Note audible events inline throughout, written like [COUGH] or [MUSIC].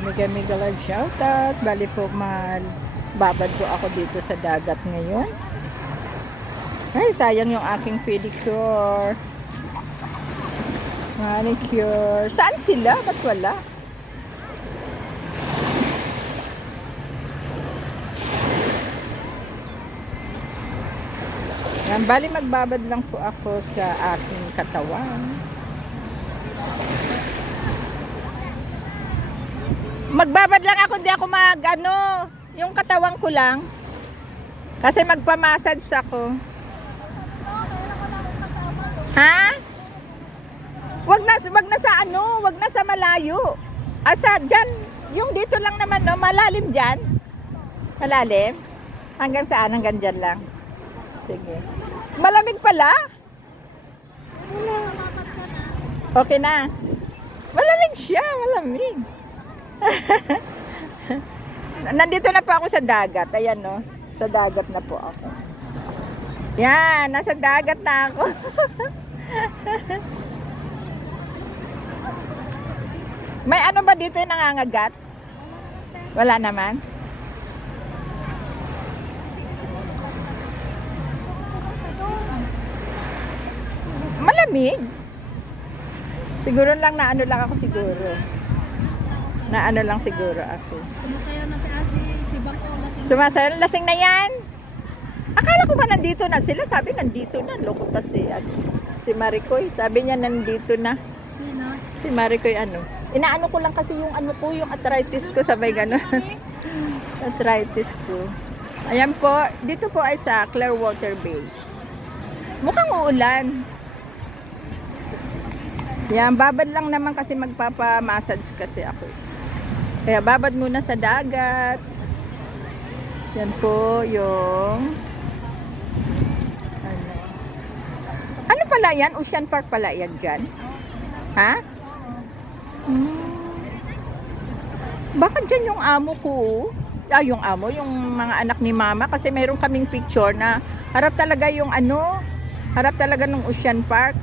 Mega mega love shoutout. Bali po mal babad po ako dito sa dagat ngayon. Ay, sayang yung aking pedicure. Manicure. Saan sila? Ba't wala? Yan, bali magbabad lang po ako sa aking katawan. Magbabad lang ako, hindi ako mag, ano, yung katawan ko lang. Kasi magpamassage ako. Ha? Wag na, wag na sa ano, wag na sa malayo. Asa, dyan, yung dito lang naman, no, malalim dyan. Malalim. Hanggang saan? Hanggang dyan lang. Sige. Malamig pala? Okay na. Malamig siya, malamig. [LAUGHS] Nandito na po ako sa dagat. Ayan no. Sa dagat na po ako. Yan, nasa dagat na ako. [LAUGHS] May ano ba dito yung nangangagat? Wala naman. Malamig. Siguro lang na ano lang ako siguro. Na ano lang siguro ako. Sumasayaw na tayo si Shibang ko lasing. Sumasayo, lasing na yan. Akala ko ba nandito na sila? Sabi nandito na. Loko pa si, ano, si Maricoy. Sabi niya nandito na. Sino? Si Maricoy ano. Inaano ko lang kasi yung ano ko, yung arthritis ko. Sabay gano'n. [LAUGHS] arthritis ko. Ayan po. Dito po ay sa Clearwater Bay. Mukhang uulan. Yan, babad lang naman kasi magpapa-massage kasi ako. Kaya babad muna sa dagat. Yan po yung ano. Ano pala yan? Ocean Park pala yan dyan? Ha? Hmm. Bakit dyan yung amo ko? Ah, yung amo, yung mga anak ni mama. Kasi mayroon kaming picture na harap talaga yung ano, harap talaga ng Ocean Park.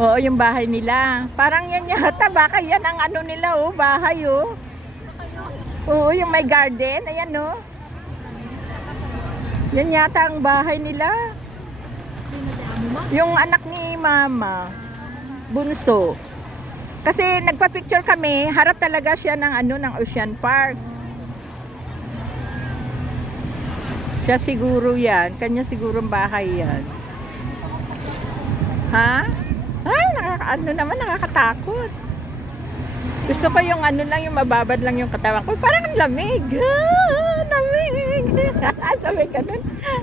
Oo, yung bahay nila. Parang yan yata, baka yan ang ano nila, oh, bahay, oh. Oo, yung may garden, ayan, no. Yan yata ang bahay nila. Yung anak ni mama, bunso. Kasi nagpa-picture kami, harap talaga siya ng ano ng Ocean Park. Siya siguro yan. Kanya siguro bahay yan. Ha? Ano naman, nakakatakot. Gusto ko yung ano lang, yung mababad lang yung katawan ko. Parang ang lamig. [LAUGHS] Ah, lamig. Sabi ka nun.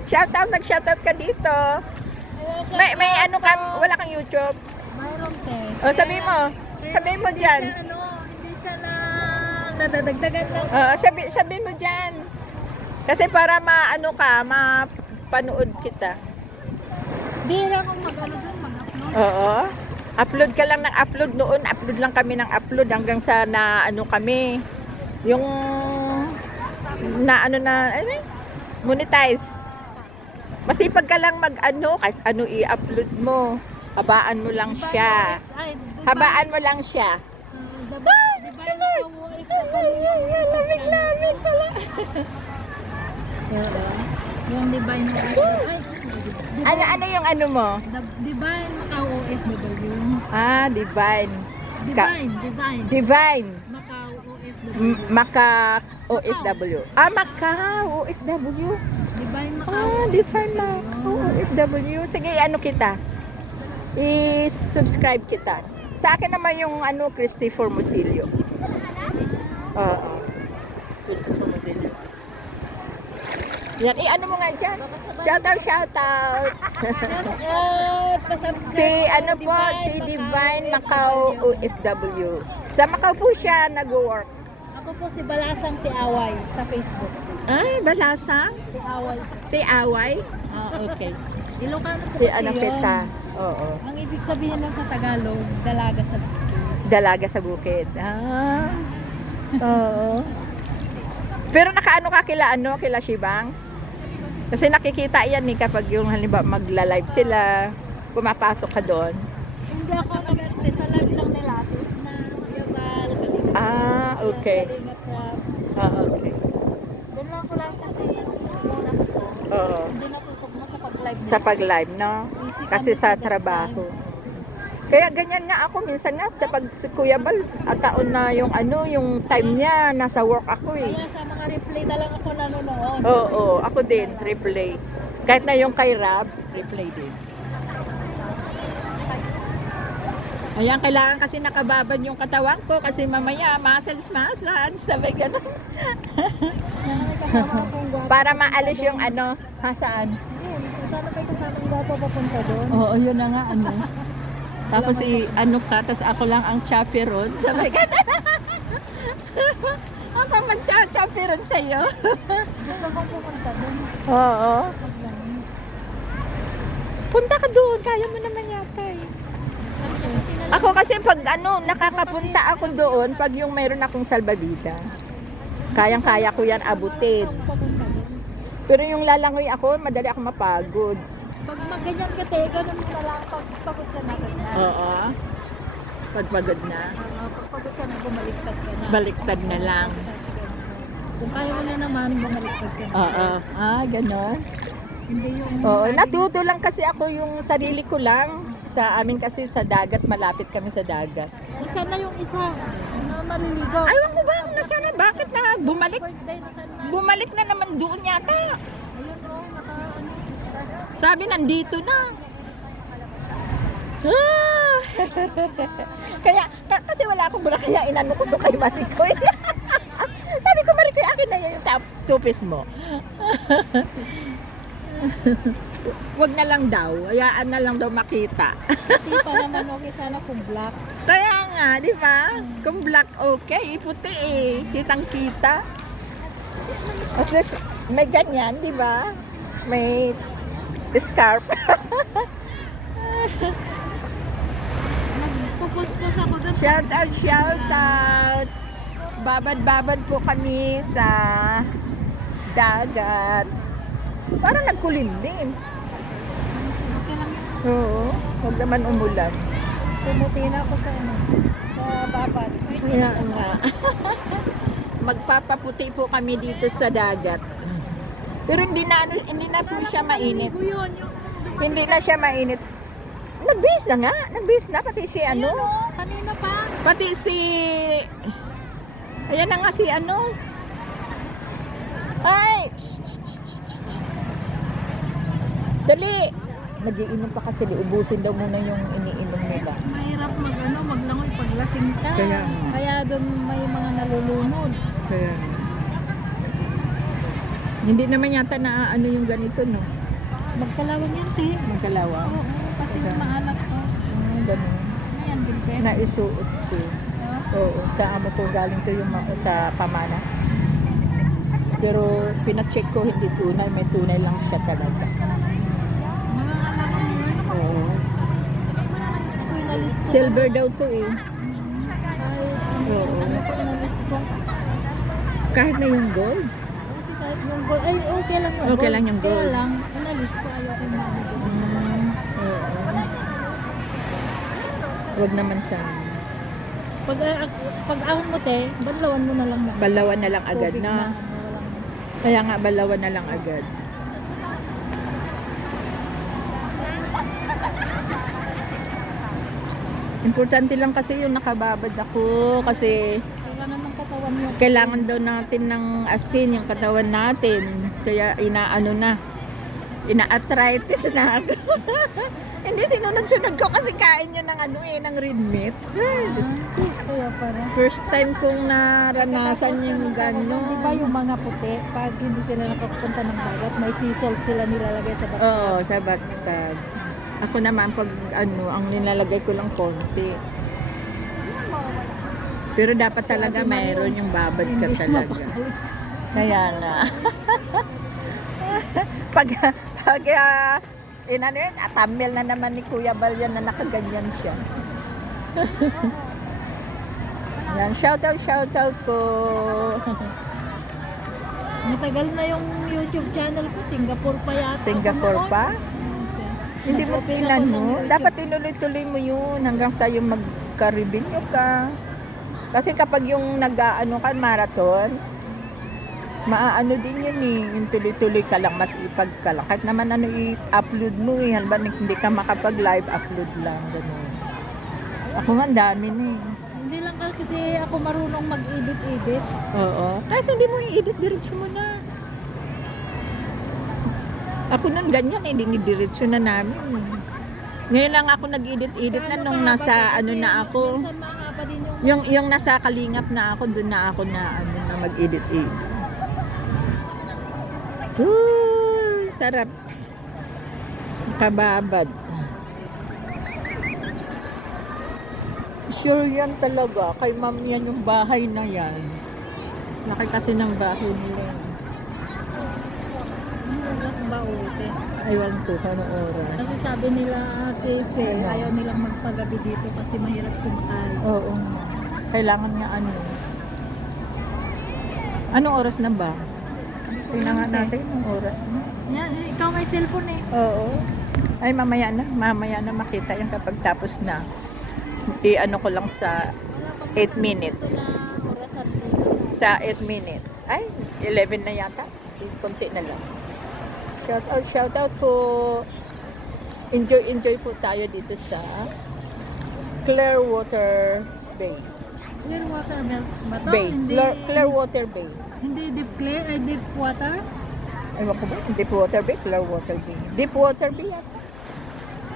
Shoutout, nag-shoutout ka dito. May, may ano ka, wala kang YouTube. Mayroon te. O, sabi mo. Sabi mo dyan. Ano, hindi siya na nadadagdagan lang. Oo, sabi, sabihin mo dyan. Kasi para maano ka, mapanood kita. Bira kong mag-ano dun, mag-upload. Oo. Upload ka lang ng upload noon. Upload lang kami ng upload hanggang sa na ano kami. Yung na ano na, yun? monetize. Masipag ka lang mag ano, kahit ano i-upload mo. Habaan mo lang siya. Ay, diba, Habaan mo lang siya. Uh, diba, diba lamig-lamig pala. [LAUGHS] Yung divine mo. Ay, divine, Ano, ano yung ano mo? the- divine Macau OFW. Ah, divine. Ka- Divine, divine. Divine. Macau OFW. M- Maka OFW. Ah, Macau OFW. Divine Macau. Ah, Divine Macau OFW. Sige, ano kita? I-subscribe kita. Sa akin naman yung ano, Christy Formosilio. Oo. Christy Formosilio. Yan, eh, ano mo nga dyan? Shoutout, shoutout. At pasubscribe Si ano po, si Divine Macau OFW. Sa Macau po siya nag-work. Ako po si Balasang Tiaway sa Facebook. Ay, balasang. Tiaway. Tiaway. Ah, okay. Ilocano po Si ano kita. Oo. Ang ibig sabihin lang sa Tagalog, dalaga sa bukid. Dalaga sa bukid. Ah. Oo. Pero nakaano ka kila ano, kila Shibang? Kasi nakikita yan eh kapag yung halimbawa magla-live sila, pumapasok ka doon. Hindi ako nag sa live lang nila na yabal. Ah, Okay. Ah, okay. Doon lang ko lang kasi yung bonus ko. Oo. Hindi natutok na sa pag-live. Sa pag-live, no? Kasi sa trabaho. Kaya ganyan nga ako minsan nga sa pag si Kuya Bal, at taon na yung ano, yung time niya, nasa work ako eh. Kaya sa mga replay na lang ako nanonood. Oo, ako din, replay. Kahit na yung kay Rab, replay din. Ayan, kailangan kasi nakababad yung katawan ko kasi mamaya massage massage, sabi ganun. [LAUGHS] Para maalis yung ano, ha saan? Sana may kasama ang gwapo papunta doon. Oo, yun na nga ano. Tapos i ano ka, tapos ako lang ang chaperon, sabi ganun. [LAUGHS] Ako mag-chaperon sa'yo. [LAUGHS] Gusto kong pupunta doon. Oo. Punta ka doon, kaya mo naman yata eh. Ako kasi pag ano, nakakapunta ako doon pag yung mayroon akong salbabida. Kayang-kaya ko yan abutin. Pero yung lalangoy ako, madali ako mapagod. Pag magganyan ka, te, ganun mo na lang pag pagod ka na. Oo. Pagpagod na, Ah, pag pagod ka na, bumaliktad ka na. baliktad na lang. Kung kaya mo na naman, bumaliktad ka na. Oo. Ah, ganon. Hindi yung... Oo, natuto lang kasi ako yung sarili ko lang. Sa amin kasi sa dagat, malapit kami sa dagat. Isa na yung isa na maliligaw. Aywan ko ba, nasaan na, bakit na bumalik? Bumalik na naman doon yata. Ayun o, naka ano. Sabi nandito na. Ah! [LAUGHS] kaya, ka- kasi wala akong bula, kaya inano ko to kay Marikoy. [LAUGHS] Sabi ko, Marikoy, akin na yung top, two-piece mo. [LAUGHS] Wag na lang daw, hayaan na lang daw makita. Hindi pa naman okay sana kung black. Kaya nga, di ba? Kung black okay, puti eh. Kitang-kita. At least, may ganyan, di ba? May scarf. Nagpupuspos ako doon. shout out, shout out. Babad-babad po kami sa dagat. Parang nagkulimlim. Okay lang yun. Oo, huwag naman umulan. Tumuti na ako sa ano. Sa babad. Kaya nga. [LAUGHS] Magpapaputi po kami dito sa dagat. Pero hindi na ano, hindi na po siya mainit. Hindi na siya mainit. Nagbihis na nga. Nagbihis na pati si Ayun ano. o, kanina pa. Pati si Ayan na nga si ano. Ay! Shh, shh. Dali! Nagiinom pa kasi, ubusin daw muna yung iniinom nila. Mahirap mag ano, maglangoy pag lasing ka. Kaya. Kaya doon may mga nalulunod. Kaya Hindi naman yata na ano yung ganito, no? Magkalawang yan, te. Magkalawa. Oo, kasi Kaya. maalat ko. Ah, ganun. Ano yan, bilbet? Naisuot ko. Oo, sa amo ko galing to yung sa pamana. Pero pinacheck ko hindi tunay, may tunay lang siya talaga. Mga anak ko yun. Oo. Silver daw to eh. Kahit ano, Oo. ano ko inalis ko. Kahit na yung gold. Kahit yung gold, ay okay lang yung Okay lang yung gold. Kaya lang, inalis ko, ayoko yung mga gold sa Oo. Wag naman sa Pag, ah, pag ahon mo, te, banlawan mo na lang na. balawan na lang agad Tubig na. walang- Kaya nga balawan na lang agad. Importante lang kasi yung nakababad ako kasi Kailangan ng katawan mo. kailangan daw natin ng asin yung katawan natin. Kaya inaano na, ina-arthritis na ako. [LAUGHS] Hindi, sinunod-sunod ko kasi kain yun ng ano eh, ng red meat. Diyos ko. Kaya para. First time kong naranasan yung Di ba gano'n. yung mga puti, pag hindi sila nakapunta ng dagat, may sea salt sila nilalagay sa bato. Oo, sa bathtub. Ako naman, pag ano, ang nilalagay ko lang konti. Pero dapat talaga mayroon yung babad ka talaga. Kaya nga. [LAUGHS] pag, [LAUGHS] uh, inano yun, atamel na naman ni Kuya Balyan na nakaganyan siya. [LAUGHS] Yan, shout out, shout out po. [LAUGHS] Matagal na yung YouTube channel ko, Singapore pa yata. Singapore pa? Hindi mo ng YouTube. Dapat tinuloy-tuloy mo yun hanggang sa'yo magka-revenue ka. Kasi kapag yung nag-ano ka, marathon, maaano din yun eh. Yung tuloy-tuloy ka lang, mas ipag ka lang. Kahit naman ano i-upload mo eh. Halimbawa, hindi ka makapag-live, upload lang. Ganun. Ako nga, dami na eh. Hindi lang kasi ako marunong mag-edit-edit. Oo. Kahit hindi mo i-edit, diretso mo na. Ako nun ganyan eh, dinidiretso na namin. Ngayon lang ako nag-edit-edit na nung nasa ano na ako. Yung yung nasa kalingap na ako, doon na ako na ano na mag-edit-edit. Uy, sarap. Kababad. Sure yan talaga. Kay ma'am yan yung bahay na yan. Laki kasi ng bahay nila. oras ba ute. Aywan ko anong oras. Kasi sabi nila ate Fair, ayaw nilang magpagabi dito kasi mahirap sumakay. Oo. Kailangan nga ano. Anong oras na ba? Tingnan nga natin yung oras na. Yan, ikaw may cellphone eh. Oo. Ay, mamaya na. Mamaya na makita yan kapag tapos na. I-ano ko lang sa Wala pang 8 minutes. Sa 8 minutes. Ay, 11 na yata. Kunti na lang. Shout out, shout out po. Enjoy, enjoy po tayo dito sa Clearwater Bay. Clear water melt ba to? Bay. Clear, Clearwater Bay. Hindi deep clear, ay deep water? Ewan ko ba? Deep Water Bay, Clearwater Bay. Deep Water Bay yata.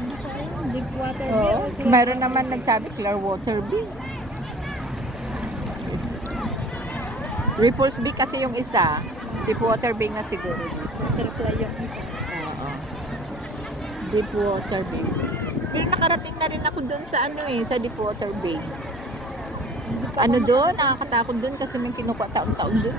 Hindi ko alam, deep water Oo. or clear Mayroon water naman nagsabi Clearwater Bay. Ripples Bay kasi yung isa. Deep Water Bay nga siguro. Butterfly yung isa. Oo. Deep Water Bay. Pero nakarating na rin ako doon sa ano eh, sa Deep Water Bay. Ano doon? Nakakatakot doon kasi may kinukuha taon-taon doon.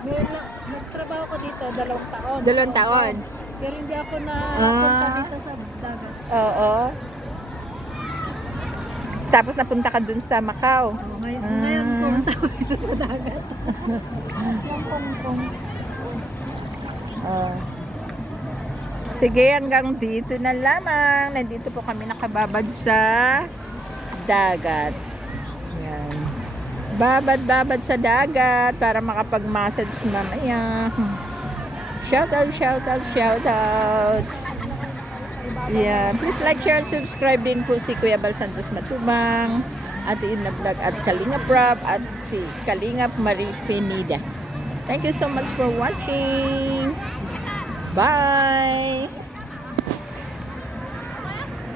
Meron nagtrabaho ko dito dalawang taon. Dalawang taon. Pero hindi ako na Ah. punta dito sa dagat. Oo. Tapos napunta ka doon sa Macau. Oh, ngayon, Ah. ngayon pumunta ko dito sa dagat. Yung pong-pong. Oh. Sige, hanggang dito na lamang. Nandito po kami nakababad sa dagat. Babad-babad sa dagat para makapag-massage mamaya. Shout out, shout out, shout out. Yeah. Please like, share, and subscribe din po si Kuya Bal Santos Matubang, Ate Ina Vlog at Kalinga Prab at si Kalingap Marie Pinida. Thank you so much for watching. Bye!